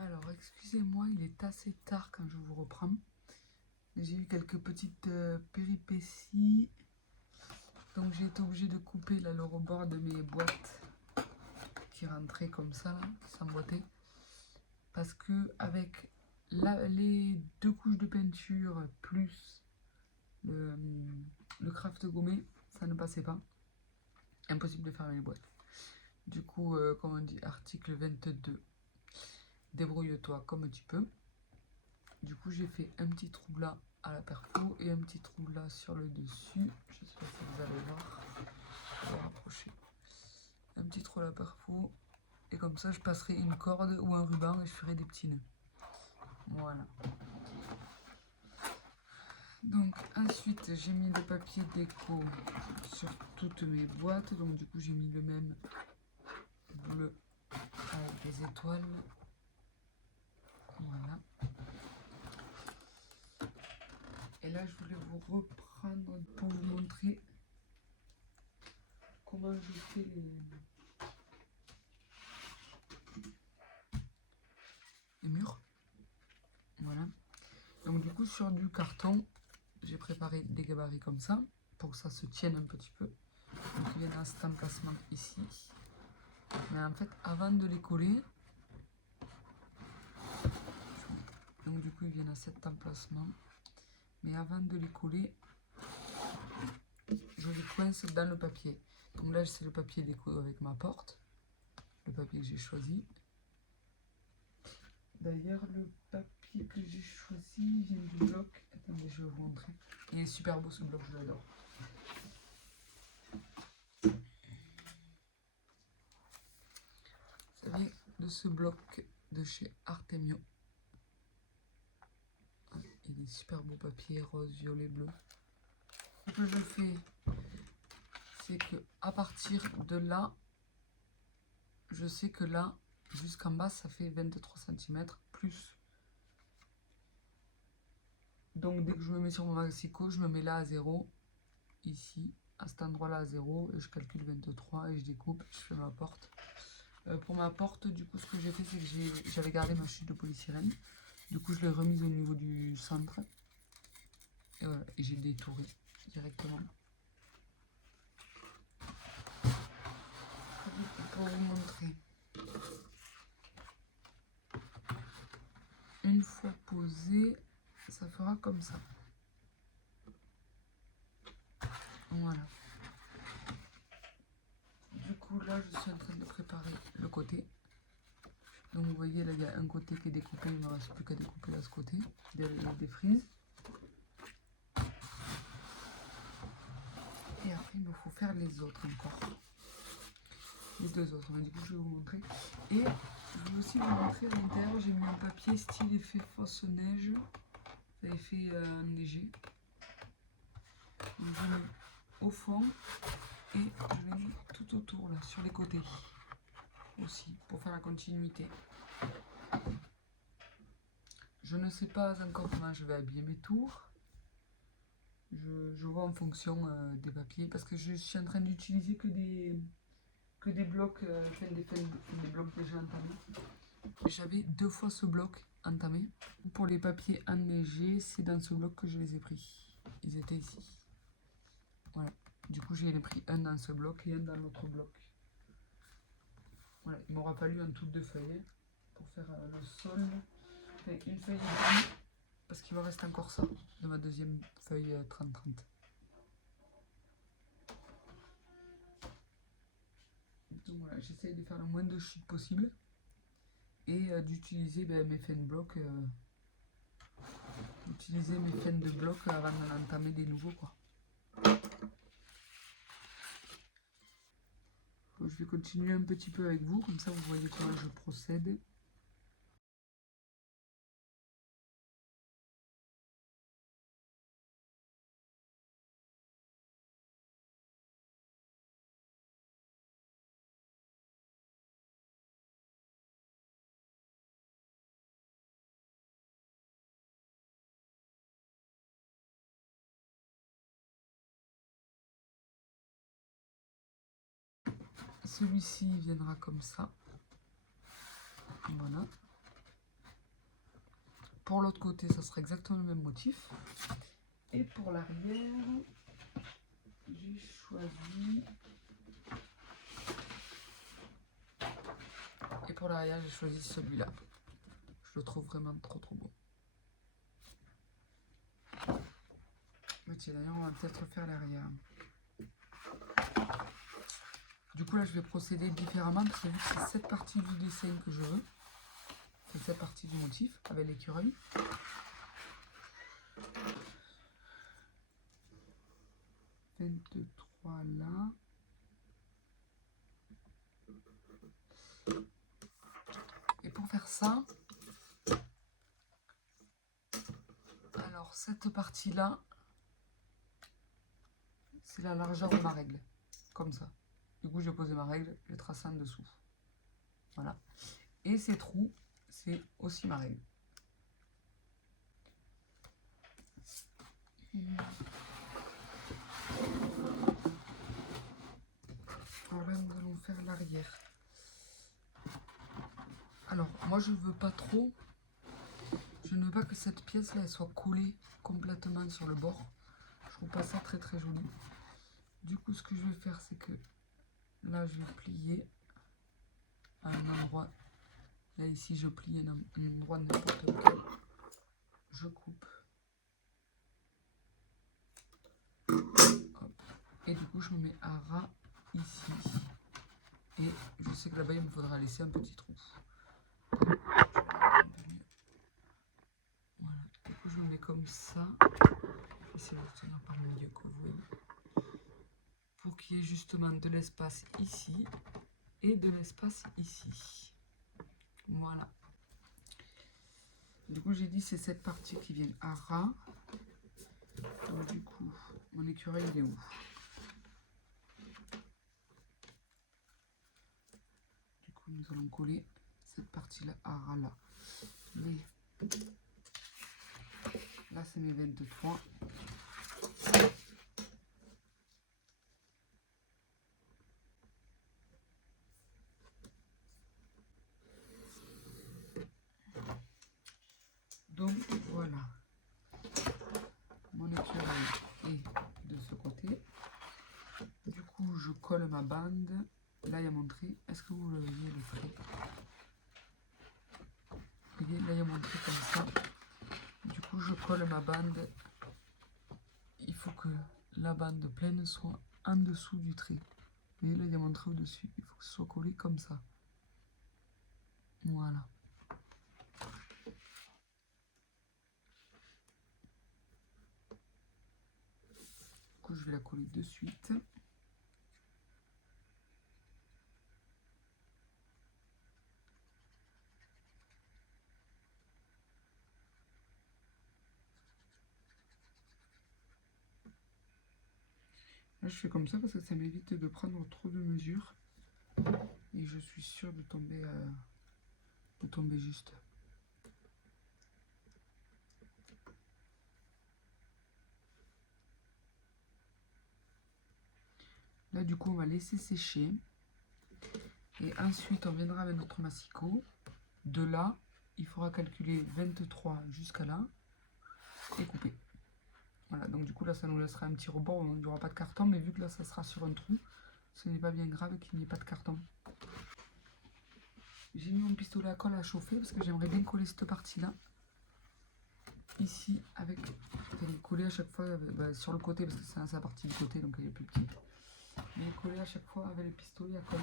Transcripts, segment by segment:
Alors, excusez-moi, il est assez tard quand je vous reprends. J'ai eu quelques petites péripéties. Donc, j'ai été obligée de couper là, le rebord de mes boîtes qui rentraient comme ça, là, qui s'emboîtaient. Parce que avec les 2 couches de peinture plus le craft gommé, ça ne passait pas. Impossible de fermer les boîtes. Du coup, comme on dit, article 22. Débrouille-toi comme tu peux. Du coup, j'ai fait un petit trou là à la perfo et un petit trou là sur le dessus. Je sais pas si vous allez voir. Je vais rapprocher. Un petit trou à la perfo. Et comme ça, je passerai une corde ou un ruban et je ferai des petits nœuds. Voilà. Donc ensuite, j'ai mis le papier déco sur toutes mes boîtes. Donc du coup, j'ai mis le même bleu avec des étoiles. Voilà. Et là, je voulais vous reprendre pour vous montrer comment je fais les murs. Voilà. Donc du coup, sur du carton, j'ai préparé des gabarits comme ça, pour que ça se tienne un petit peu. Donc il y en a cet emplacement ici. Mais en fait, avant de les coller, donc du coup, ils viennent à cet emplacement. Mais avant de les coller, je les coince dans le papier. Donc là, c'est le papier déco avec ma porte, le papier que j'ai choisi. D'ailleurs, le papier que j'ai choisi vient du bloc. Attendez, je vais vous montrer. Il est super beau ce bloc, je l'adore. Ça vient de ce bloc de chez Artemio. Il est super beau papier, rose, violet, bleu. Ce que je fais, c'est que à partir de là, je sais que là, jusqu'en bas, ça fait 23 cm plus. Donc dès que je me mets sur mon maxico, je me mets là à 0, ici, à cet endroit-là à 0, et je calcule 23 et je découpe, je fais ma porte. Pour ma porte, du coup, ce que j'ai fait, c'est que j'avais gardé ma chute de polystyrène. Du coup, je l'ai remise au niveau du centre. Et voilà, et j'ai détouré directement. Pour vous montrer. Une fois posé, ça fera comme ça. Voilà. Du coup, là, je suis en train de préparer le côté. Donc, vous voyez, là, il y a un côté qui est découpé. Il ne me reste plus qu'à découper là, ce côté. Des frises. Et après, il me faut faire les autres encore. Les 2 autres. Mais du coup, je vais vous montrer. Et je vais aussi vous montrer à l'intérieur, j'ai mis un papier style effet fausse neige. Effet enneigé. Donc, je mets au fond et je l'ai mis tout autour là, sur les côtés aussi, pour faire la continuité. Je ne sais pas encore comment je vais habiller mes tours. Je vois en fonction des papiers, parce que je suis en train d'utiliser que des blocs, des blocs déjà entamés. J'avais 2 fois ce bloc entamé. Pour les papiers enneigés, c'est dans ce bloc que je les ai pris. Ils étaient ici. Voilà. Du coup, j'ai pris un dans ce bloc et un dans l'autre bloc. Voilà. Il m'aura fallu un tout 2 feuilles pour faire le sol. Enfin, une feuille et demie, parce qu'il me reste encore ça de ma deuxième feuille 30-30. Donc voilà, j'essaye de faire le moins de chutes possible et d'utiliser mes fins de bloc. Utiliser mes fins de bloc avant d'en entamer des nouveaux, quoi. Je vais continuer un petit peu avec vous, comme ça vous voyez comment je procède. Celui-ci viendra comme ça. Voilà. pour l'autre côté, ça sera exactement le même motif. Et pour l'arrière, j'ai choisi... Et pour l'arrière, j'ai choisi celui-là. Je le trouve vraiment trop beau. Mais tiens, d'ailleurs, on va peut-être refaire l'arrière. Du coup, là, je vais procéder différemment parce que vu que c'est cette partie du dessin que je veux, c'est cette partie du motif avec l'écureuil. « 23 là. Et pour faire ça, alors cette partie-là, c'est la largeur de ma règle, comme ça. Du coup, j'ai posé ma règle, je trace en dessous. Voilà. Et ces trous, c'est aussi ma règle. Alors là, nous allons faire l'arrière. Alors, moi, je ne veux pas trop. Je ne veux pas que cette pièce-là, elle soit collée complètement sur le bord. Je trouve pas ça très joli. Du coup, ce que je vais faire, c'est que là, je vais plier à un endroit. Là, ici, je plie à un endroit n'importe lequel. Je coupe. Hop. Et du coup, je me mets à ras ici. Et je sais que là-bas, il me faudra laisser un petit trou. Voilà. Du coup, je me mets comme ça. J'essaie de tenir par le milieu, que vous voyez. Pour qu'il y ait justement de l'espace ici et de l'espace ici. Voilà. Du coup, j'ai dit c'est cette partie qui vient à ras. Donc, du coup, mon écureuil, il est où? Du coup, nous allons coller cette partie-là à ras là. Là, c'est mes 23. Donc, voilà. Mon écureuil est de ce côté. Du coup, je colle ma bande. Là, il y a mon trait. Est-ce que vous le voyez, le trait? Vous voyez, là, il y a mon trait comme ça. Du coup, je colle ma bande. Il faut que la bande pleine soit en dessous du trait. Vous voyez, là, il y a mon trait au-dessus. Il faut que ce soit collé comme ça. Voilà. Du coup, je vais la coller de suite. Là, je fais comme ça parce que ça m'évite de prendre trop de mesures. Et je suis sûre de tomber juste. Là, du coup, on va laisser sécher. Et ensuite, on viendra avec notre massicot. De là, il faudra calculer 23 jusqu'à là et couper. Voilà, donc du coup, là, ça nous laissera un petit rebord où il n'y aura pas de carton. Mais vu que là, ça sera sur un trou, ce n'est pas bien grave qu'il n'y ait pas de carton. J'ai mis mon pistolet à colle à chauffer parce que j'aimerais bien coller cette partie-là. Ici, avec... Elle est collée à chaque fois sur le côté parce que c'est sa partie du côté, donc elle est plus petite. Mais elle est collée à chaque fois avec le pistolet à colle.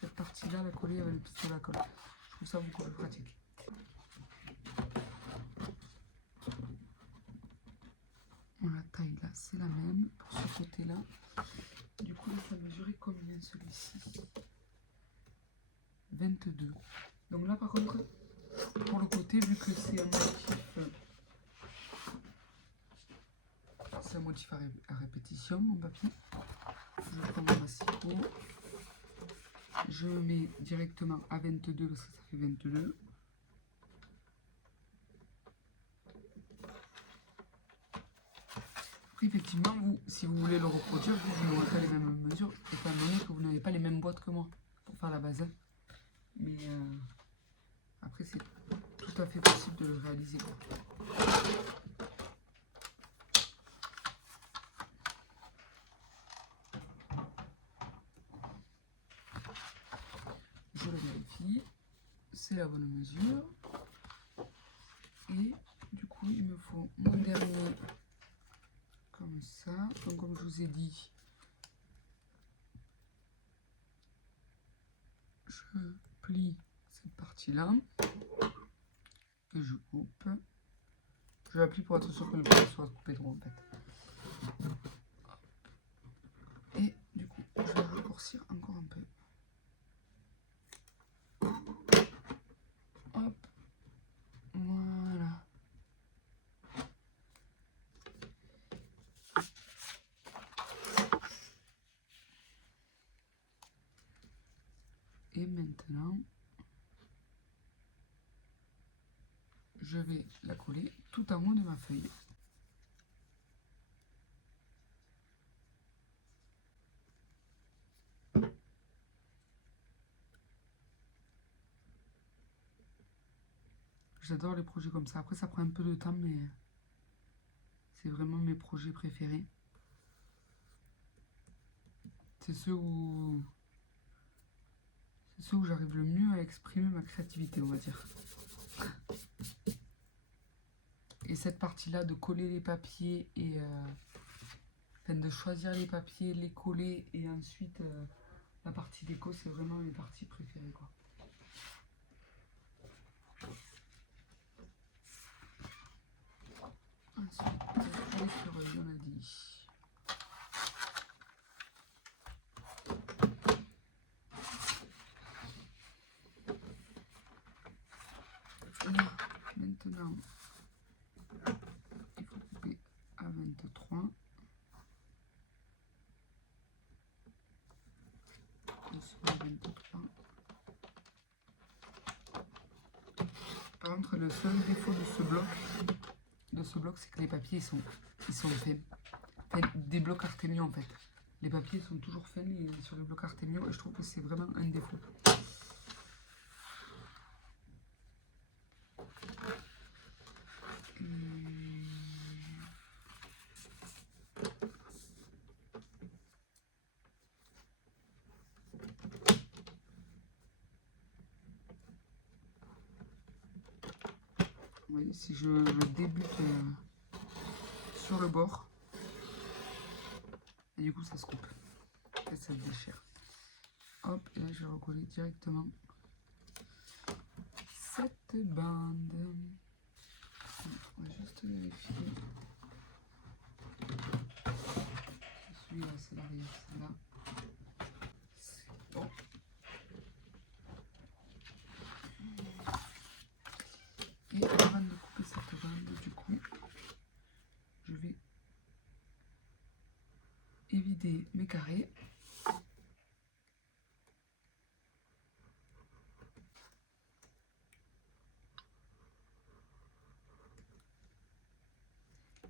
Cette partie-là, elle est collée avec le pistolet à colle. Je trouve ça beaucoup plus pratique. Bon, la taille là, c'est la même pour ce côté-là. Du coup, là, ça mesurait combien celui-ci? 22. Donc là, par contre, pour le côté, vu que c'est un motif à répétition, mon papier, je prends mon massicot, je me mets directement à 22 parce que ça fait 22. Après, effectivement, vous, si vous voulez le reproduire, vous n'aurez pas les mêmes mesures, étant donné que vous n'avez pas les mêmes boîtes que moi pour faire la base. Mais après, c'est tout tout à fait possible de le réaliser, quoi. Je le vérifie, c'est la bonne mesure. Et du coup, il me faut mon dernier comme ça. Donc, comme je vous ai dit, je plie cette partie-là et je coupe. Je l'applique pour être sûr que le bras soit coupé droit en fait. Et du coup, je vais raccourcir encore un peu. Hop, voilà. Et maintenant, je vais la coller tout en haut de ma feuille. J'adore les projets comme ça. Après, ça prend un peu de temps, mais c'est vraiment mes projets préférés. C'est ceux où j'arrive le mieux à exprimer ma créativité, on va dire. Et cette partie-là de coller les papiers et enfin, de choisir les papiers, les coller et ensuite la partie déco, c'est vraiment mes parties préférées, quoi. Ensuite, je vais sur Yonadi. Maintenant, il faut couper à 23. Sur 23. Par contre, le seul défaut de ce bloc, c'est que les papiers ils sont faits. Enfin, des blocs Artemio en fait. Les papiers sont toujours faits sur les blocs Artemio et je trouve que c'est vraiment un défaut. Oui, si je débute sur le bord, et du coup ça se coupe et ça se déchire. Hop, et là je vais recoller directement cette bande. On va juste vérifier. Celui-là c'est l'arrière, c'est là. C'est bon. Et avant de couper cette bande, du coup, je vais évider mes carrés.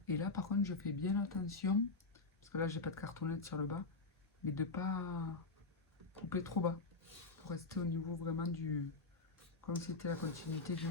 Et là par contre je fais bien attention, parce que là j'ai pas de cartonnette sur le bas, mais de pas couper trop bas, pour rester au niveau vraiment du... comme c'était la continuité du...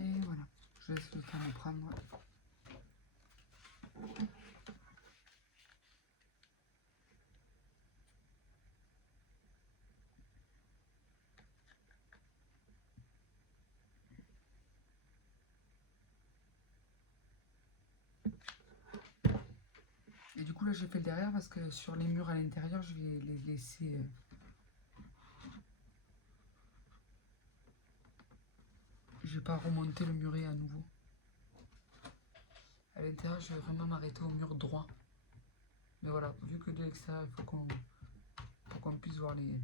Et voilà, je laisse le temps de prendre. là j'ai fait le derrière parce que sur les murs à l'intérieur je vais les laisser... Je vais pas remonter le muret à nouveau. À l'intérieur je vais vraiment m'arrêter au mur droit. Mais voilà, vu que de l'extérieur il faut qu'on puisse voir les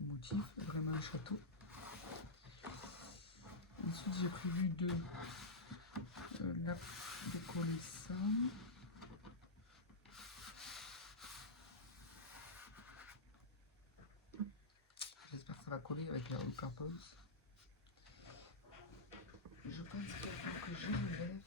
motifs, vraiment un château. Ensuite j'ai prévu de décoller ça. J'espère que ça va coller avec la all purpose. Je pense qu'il faut que j'enlève.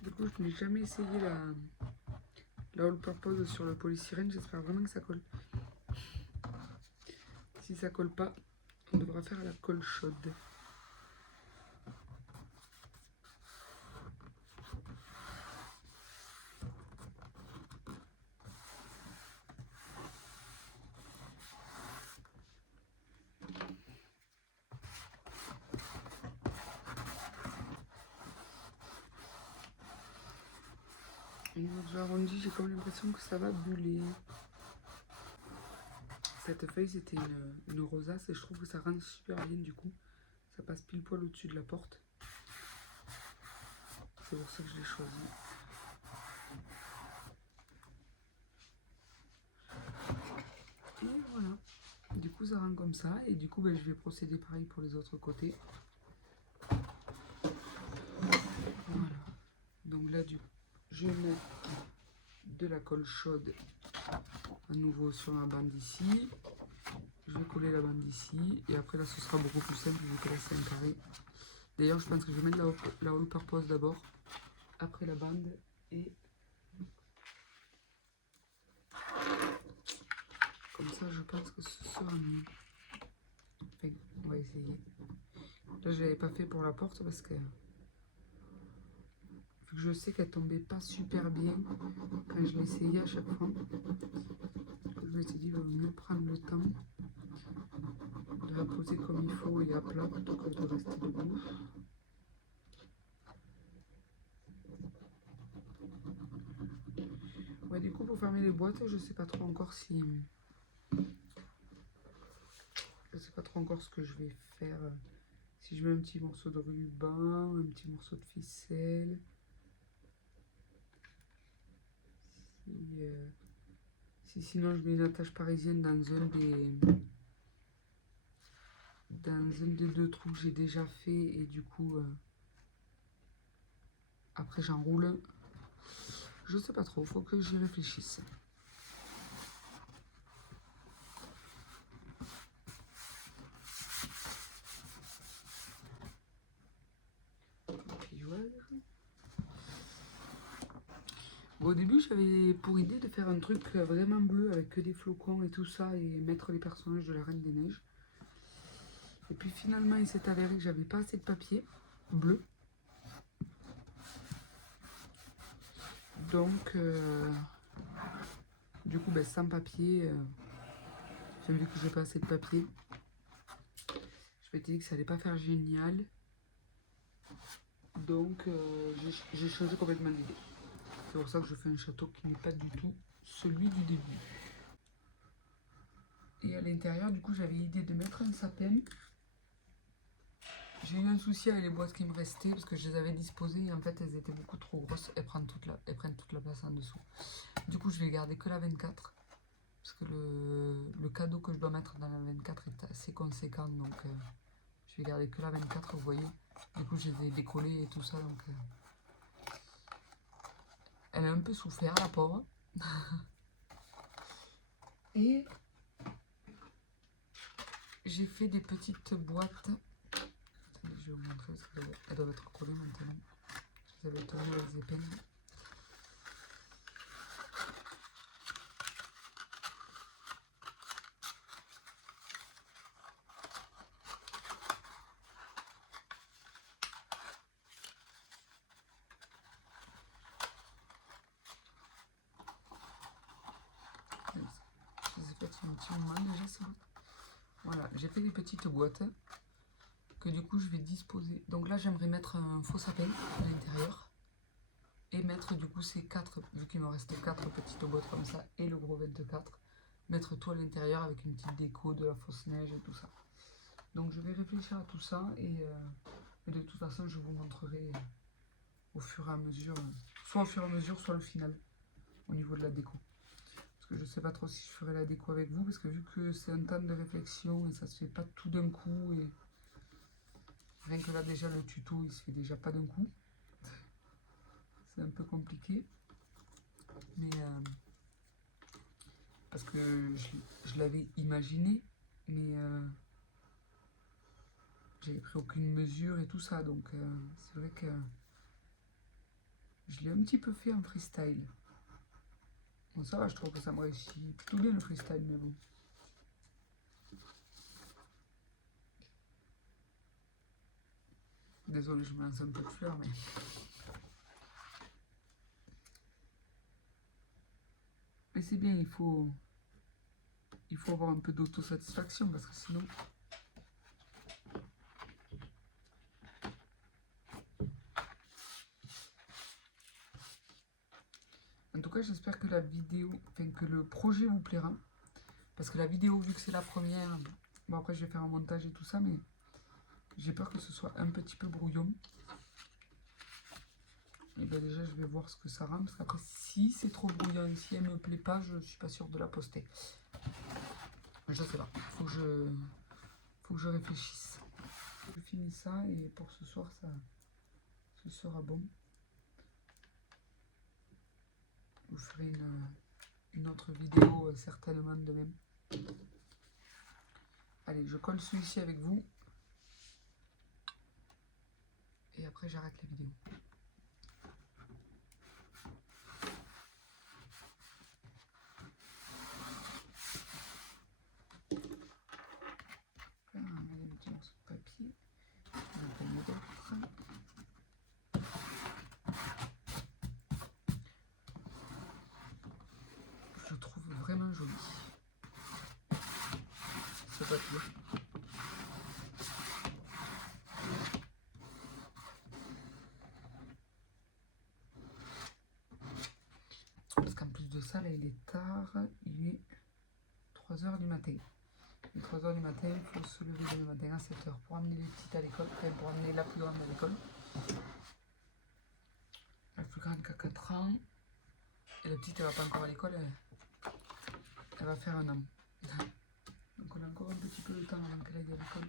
Du coup, je n'ai jamais essayé la all purpose sur le polystyrène. J'espère vraiment que ça colle. Si ça colle pas, on devra faire la colle chaude. Au niveau de l'arrondi, j'ai comme l'impression que ça va buller. Cette feuille, c'était une rosace et je trouve que ça rend super bien du coup. Ça passe pile poil au-dessus de la porte. C'est pour ça que je l'ai choisi. Et voilà. Du coup, ça rend comme ça. Et du coup, ben, je vais procéder pareil pour les autres côtés. Voilà. Donc là, je mets de la colle chaude à nouveau sur ma bande ici. Je vais coller la bande ici. Et après, là, ce sera beaucoup plus simple vu que là, c'est un carré. D'ailleurs, je pense que je vais mettre la all purpose d'abord. Après la bande. Et comme ça, je pense que ce sera mieux. Enfin, on va essayer. Là, je l'avais pas fait pour la porte parce que je sais qu'elle tombait pas super bien quand je l'essayais à chaque fois. Je me suis dit, il vaut mieux prendre le temps de la poser comme il faut et à plat plutôt que de rester debout. Ouais, du coup, pour fermer les boîtes, je sais pas trop encore si... Je sais pas trop encore ce que je vais faire. Si je mets un petit morceau de ruban, un petit morceau de ficelle. Si sinon je mets une attache parisienne dans un des deux trous que j'ai déjà fait et du coup après j'enroule. Je sais pas trop, faut que j'y réfléchisse. Bon, au début j'avais pour idée de faire un truc vraiment bleu avec que des flocons et tout ça et mettre les personnages de la Reine des Neiges. Et puis finalement il s'est avéré que j'avais pas assez de papier bleu. Donc du coup ben, sans papier, j'ai vu que j'ai pas assez de papier. Je m'étais dit que ça allait pas faire génial. Donc j'ai changé complètement d'idée. C'est pour ça que je fais un château qui n'est pas du tout celui du début. Et à l'intérieur, du coup, j'avais l'idée de mettre un sapin. J'ai eu un souci avec les boîtes qui me restaient parce que je les avais disposées et en fait elles étaient beaucoup trop grosses. Elles prennent toute la place en dessous. Du coup, je vais garder que la 24 parce que le cadeau que je dois mettre dans la 24 est assez conséquent. Donc je vais garder que la 24, vous voyez. Du coup, je les ai décollées et tout ça. Donc elle a un peu souffert, la pauvre. Et j'ai fait des petites boîtes. Attendez, je je vais vous montrer parce qu'elles doivent être collées maintenant. Je les avais tournées avec des épingles. Je les ai faites un petit moment déjà, c'est bon. Voilà, j'ai fait des petites boîtes que du coup je vais disposer. Donc là j'aimerais mettre un faux sapin à l'intérieur et mettre du coup ces 4, vu qu'il me reste 4 petites boîtes comme ça et le gros 24, mettre tout à l'intérieur avec une petite déco de la fausse neige et tout ça. Donc je vais réfléchir à tout ça et de toute façon je vous montrerai au fur et à mesure, soit au fur et à mesure, soit le final au niveau de la déco. Parce que je sais pas trop si je ferai la déco avec vous, parce que vu que c'est un temps de réflexion et ça se fait pas tout d'un coup, et rien que là déjà le tuto il se fait déjà pas d'un coup, c'est un peu compliqué. Mais parce que je l'avais imaginé, mais j'avais pris aucune mesure et tout ça, donc c'est vrai que je l'ai un petit peu fait en freestyle. Bon ça va, je trouve que ça me réussit plutôt bien le freestyle, mais bon. Désolée, je me lance un peu de fleurs, mais... Mais c'est bien, il faut avoir un peu d'autosatisfaction, parce que sinon... En tout cas, j'espère que la vidéo, enfin que le projet vous plaira. Parce que la vidéo, vu que c'est la première, bon après je vais faire un montage et tout ça, mais j'ai peur que ce soit un petit peu brouillon. Et bien déjà, je vais voir ce que ça rend, parce qu'après, si c'est trop brouillon et si elle me plaît pas, je suis pas sûre de la poster. Je sais pas, faut que je réfléchisse. Je finis ça et pour ce soir, ce sera bon. Je vous ferai une autre vidéo certainement de même. Allez, je colle celui-ci avec vous. Et après, j'arrête la vidéo. Là, on met un petit morceau de papier. On va mettre d'autres. Je trouve vraiment joli ce papier. Parce qu'en plus de ça, là il est tard, il est 3h du matin. Il est 3h du matin, il faut se lever le matin à 7h pour amener les petites à l'école, enfin pour amener la plus grande à l'école. La plus grande qui a 4 ans. Et la petite elle va pas encore à l'école, elle va faire 1 an. Donc on a encore un petit peu de temps avant qu'elle aille à l'école.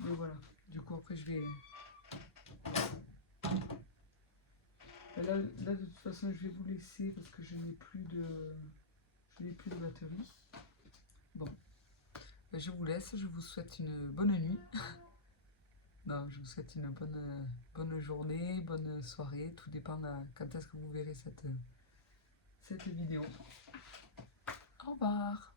Mais voilà, du coup après je vais... Là de toute façon je vais vous laisser parce que je n'ai plus de batterie. Bon, je vous laisse, je vous souhaite une bonne nuit. Non, je vous souhaite une bonne journée, bonne soirée, tout dépend de quand est-ce que vous verrez cette vidéo. Au revoir.